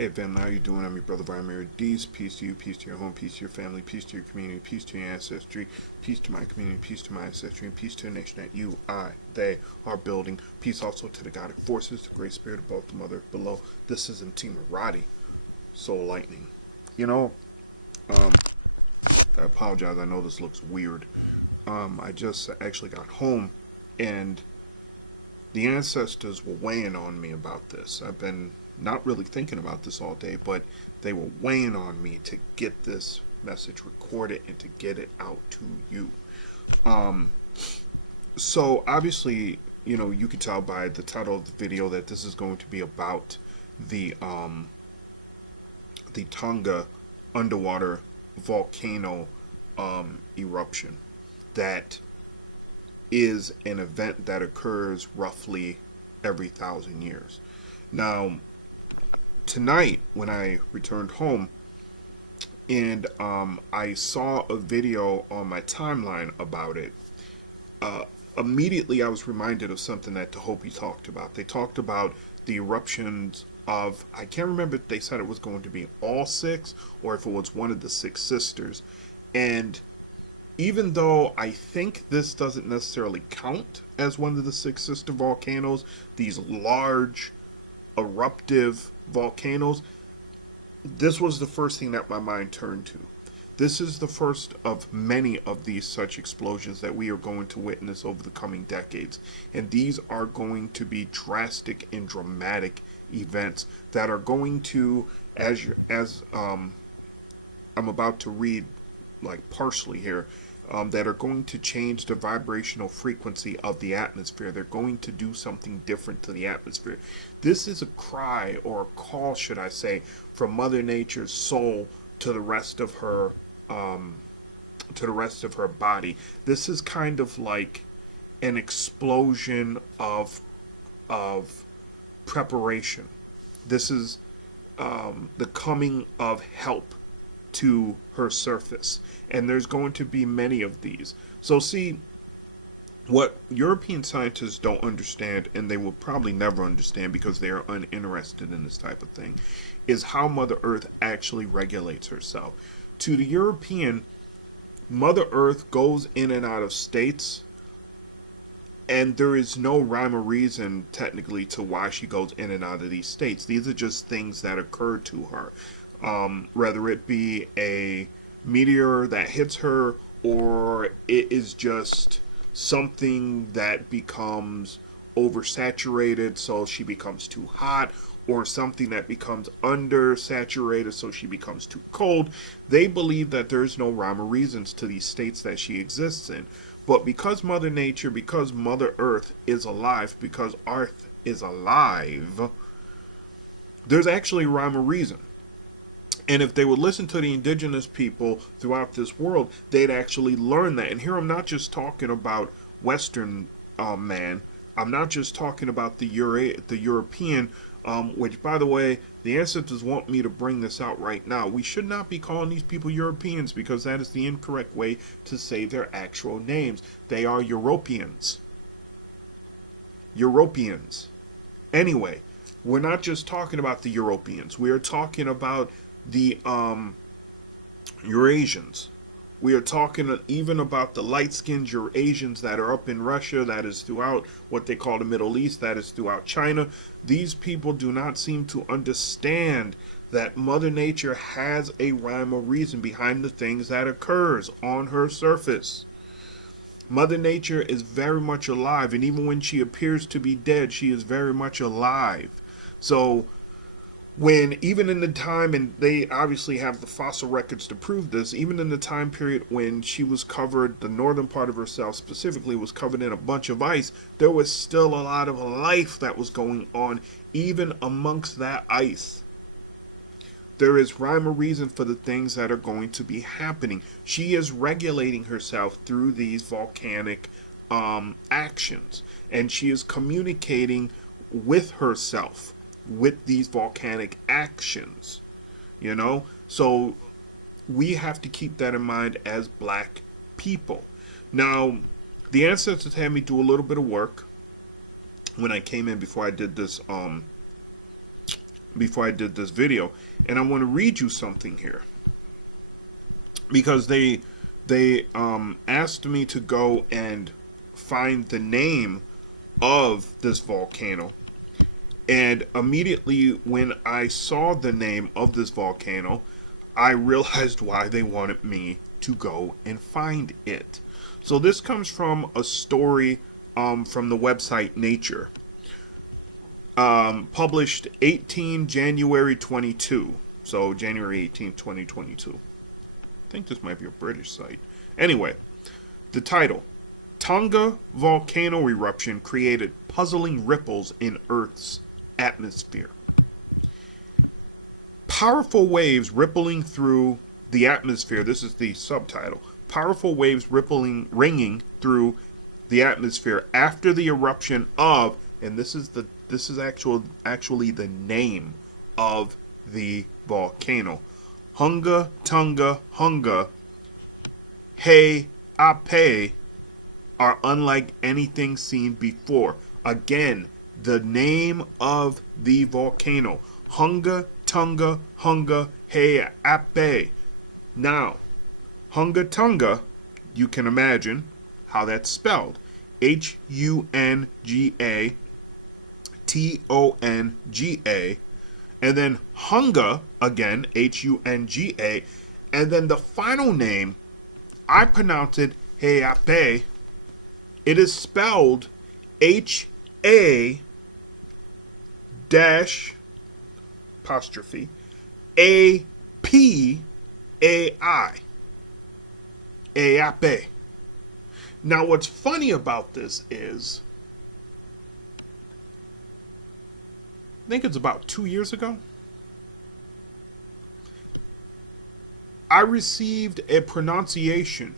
Hey fam, how you doing? I'm your brother Mtima Radi. Peace to you, peace to your home, peace to your family, peace to your community, peace to your ancestry, peace to my community, peace to my ancestry, and peace to the nation that you, I, they are building. Peace also to the godly forces, the great spirit above, the mother below. This is Mtima Radi, Soul Lightning. You know, um, I apologize. I know this looks weird. I just actually got home, and the ancestors were weighing on me about this. I've been not really thinking about this all day, but they were weighing on me to get this message recorded and to get it out to you. Um, so obviously, you can tell by the title of the video that this is going to be about the the Tonga underwater volcano eruption that is an event that occurs roughly every 1,000 years. Now, tonight when I returned home and I saw a video on my timeline about it, uh, immediately I was reminded of something that the Hopi talked about. They talked about the eruptions of, I can't remember if they said it was going to be all six or if it was one of the six sisters. And even though I think this doesn't necessarily count as one of the six sister volcanoes, these large eruptive volcanoes, this was the first thing that my mind turned to. This is the first of many of these such explosions that we are going to witness over the coming decades. And these are going to be drastic and dramatic events that are going to, as I'm about to read like partially here, that are going to change the vibrational frequency of the atmosphere. They're going to do something different to the atmosphere. This is a cry, or a call, should I say, from Mother Nature's soul to the rest of her, body. This is kind of like an explosion of preparation. This is the coming of help to her surface. And there's going to be many of these. So, see, what European scientists don't understand, and they will probably never understand because they are uninterested in this type of thing, is how Mother Earth actually regulates herself. To the European, Mother Earth goes in and out of states, and there is no rhyme or reason, technically, to why she goes in and out of these states. These are just things that occur to her. Whether it be a meteor that hits her, or it is just something that becomes oversaturated so she becomes too hot, or something that becomes undersaturated so she becomes too cold. They believe that there's no rhyme or reasons to these states that she exists in. But because Mother Nature, because Mother Earth is alive, because Earth is alive, there's actually rhyme or reason. And if they would listen to the indigenous people throughout this world, they'd actually learn that. And here I'm not just talking about Western man. I'm not just talking about the European, which, by the way, the ancestors want me to bring this out right now. We should not be calling these people Europeans because that is the incorrect way to say their actual names. They are Europeans. Europeans. Anyway, we're not just talking about the Europeans. We are talking about the Eurasians. We are talking even about the light-skinned Eurasians that are up in Russia, that is throughout what they call the Middle East, that is throughout China. These people do not seem to understand that Mother Nature has a rhyme or reason behind the things that occurs on her surface. Mother Nature is very much alive, and even when she appears to be dead, she is very much alive. So, when even in the time, and they obviously have the fossil records to prove this, even in the time period when she was covered, the northern part of herself specifically was covered in a bunch of ice, there was still a lot of life that was going on even amongst that ice. There is rhyme or reason for the things that are going to be happening. She is regulating herself through these volcanic actions, and she is communicating with herself with these volcanic actions, so we have to keep that in mind as black people. Now, the ancestors had me do a little bit of work when I came in before I did this before I did this video, and I want to read you something here because they asked me to go and find the name of this volcano, and immediately when I saw the name of this volcano, I realized why they wanted me to go and find it. So this comes from a story from the website Nature, published 18 January 22. So January 18, 2022. I think this might be a British site. Anyway, the title: Tonga Volcano Eruption Created Puzzling Ripples in Earth's Atmosphere. Powerful waves rippling through the atmosphere. This is the subtitle. Powerful waves ringing through the atmosphere after the eruption of, and this is actually the name of the volcano, Hunga Tonga Hunga He Ape, are unlike anything seen before. Again, the name of the volcano, Hunga Tonga Hunga He Ape. Now, Hunga Tonga, you can imagine how that's spelled. Hunga, and then Hunga, again, Hunga, and then the final name, I pronounce it Heape. It is spelled HA dash apostrophe APAI. Eape. Now, what's funny about this is, I think it's about 2 years ago, I received a pronunciation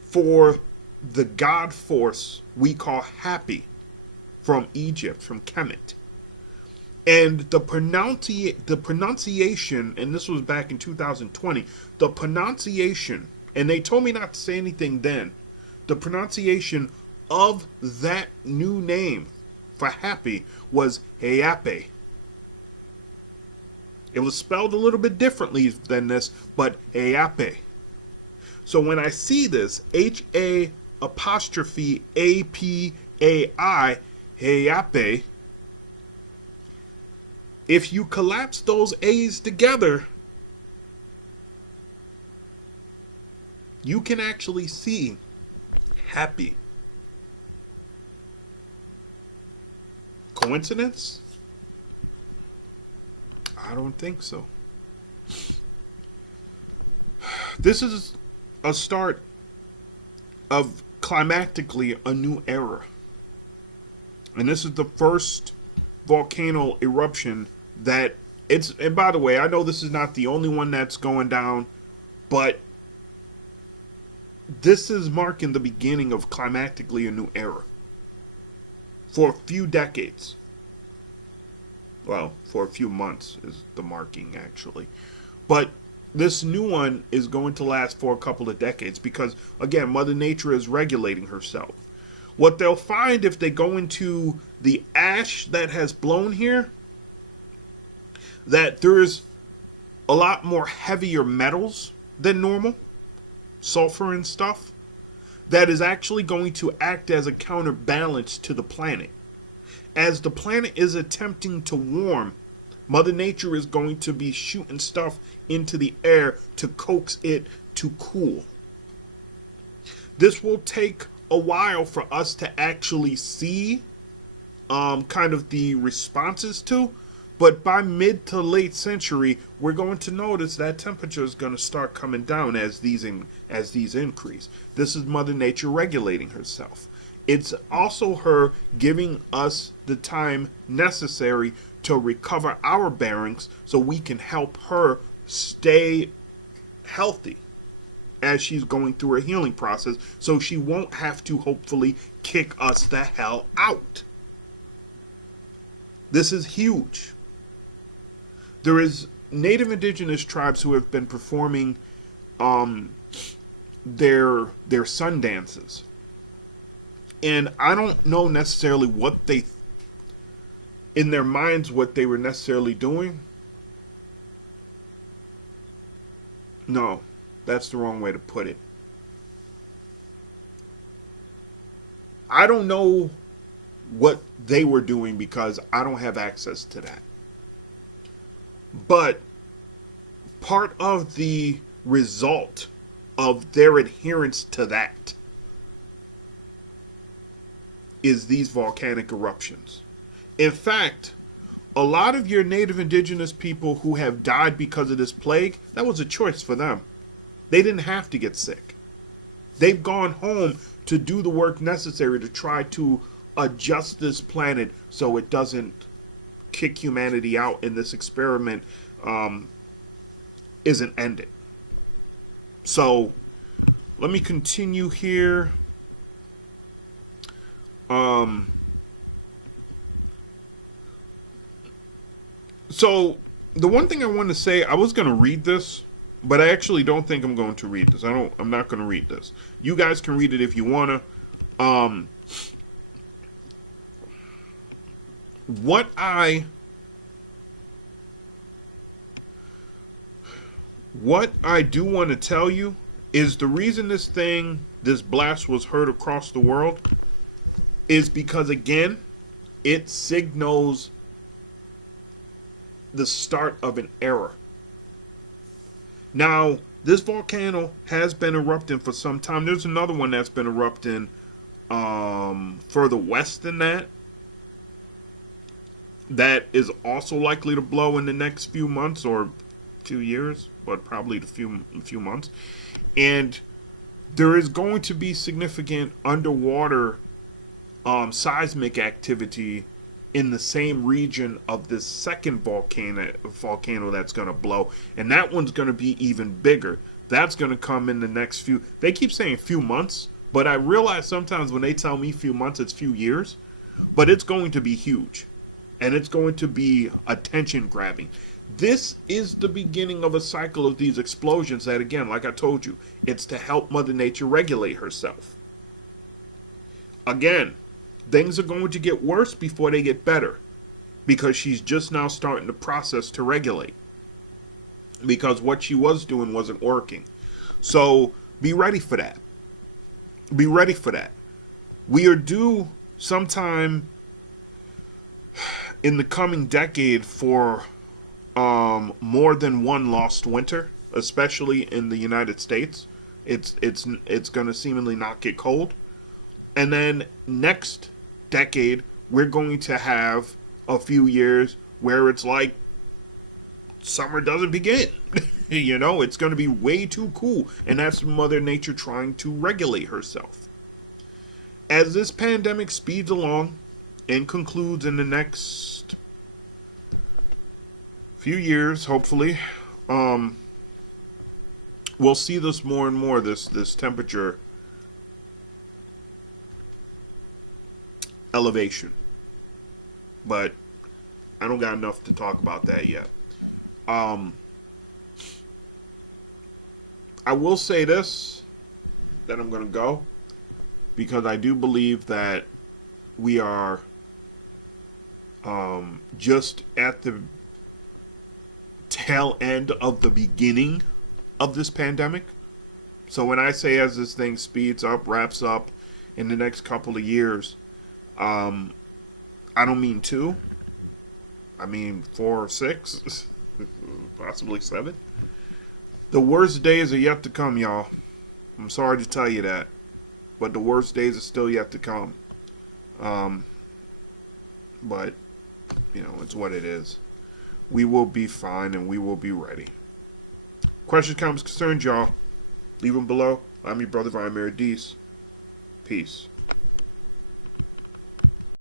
for the god force we call Happy from Egypt, from Kemet. And the pronunciation, and this was back in 2020, the pronunciation, and they told me not to say anything then, the pronunciation of that new name for Happy was Heape. It was spelled a little bit differently than this, but Heape. So when I see this, HA apostrophe APAI, Heape, if you collapse those A's together, you can actually see happy. Coincidence? I don't think so. This is a start of climactically a new era. And this is the first volcano eruption that and by the way, I know this is not the only one that's going down, but this is marking the beginning of climactically a new era. For a few decades. Well, for a few months is the marking, actually. But this new one is going to last for a couple of decades because, again, Mother Nature is regulating herself. What they'll find if they go into the ash that has blown here, that there's a lot more heavier metals than normal, sulfur and stuff, that is actually going to act as a counterbalance to the planet. As the planet is attempting to warm, Mother Nature is going to be shooting stuff into the air to coax it to cool. This will take a while for us to actually see kind of the responses to, but by mid to late century, we're going to notice that temperature is going to start coming down as these increase. This is Mother Nature regulating herself. It's also her giving us the time necessary to recover our bearings so we can help her stay healthy as she's going through her healing process, so she won't have to hopefully kick us the hell out. This is huge. There is Native Indigenous tribes who have been performing their sun dances. And I don't know necessarily what they in their minds what they were necessarily doing. No, that's the wrong way to put it. I don't know what they were doing because I don't have access to that. But part of the result of their adherence to that is these volcanic eruptions. In fact, a lot of your native indigenous people who have died because of this plague, that was a choice for them. They didn't have to get sick. They've gone home to do the work necessary to try to adjust this planet so it doesn't kick humanity out and this experiment isn't ended. So let me continue here. So the one thing I want to say, I was going to read this, but I actually don't think I'm going to read this. I'm not going to read this. You guys can read it if you want to. What I do want to tell you is the reason this blast was heard across the world is because, again, it signals the start of an era. Now, this volcano has been erupting for some time. There's another one that's been erupting further west than that. That is also likely to blow in the next few months or few years, but probably a few months. And there is going to be significant underwater seismic activity in the same region of this second volcano that's going to blow. And that one's going to be even bigger. That's going to come in the next few... They keep saying few months, but I realize sometimes when they tell me few months, it's few years. But it's going to be huge. And it's going to be attention grabbing. This is the beginning of a cycle of these explosions that, again, like I told you, it's to help Mother Nature regulate herself. Again, things are going to get worse before they get better because she's just now starting the process to regulate because what she was doing wasn't working. So be ready for that. Be ready for that. We are due sometime in the coming decade for more than one lost winter, especially in the United States. It's going to seemingly not get cold. And then next decade, we're going to have a few years where it's like summer doesn't begin. You know, it's going to be way too cool. And that's Mother Nature trying to regulate herself. As this pandemic speeds along and concludes in the next few years, hopefully, we'll see this more and more, this temperature elevation. But I don't got enough to talk about that yet. I will say this, that I'm going to go, because I do believe that we are just at the tail end of the beginning of this pandemic. So when I say as this thing speeds up, wraps up in the next couple of years, I don't mean 2. I mean 4 or 6, possibly 7. The worst days are yet to come, y'all. I'm sorry to tell you that, but the worst days are still yet to come. But, you know, it's what it is. We will be fine and we will be ready. Questions, comments, concerns, y'all. Leave them below. I'm your brother, Mtima Radi. Peace.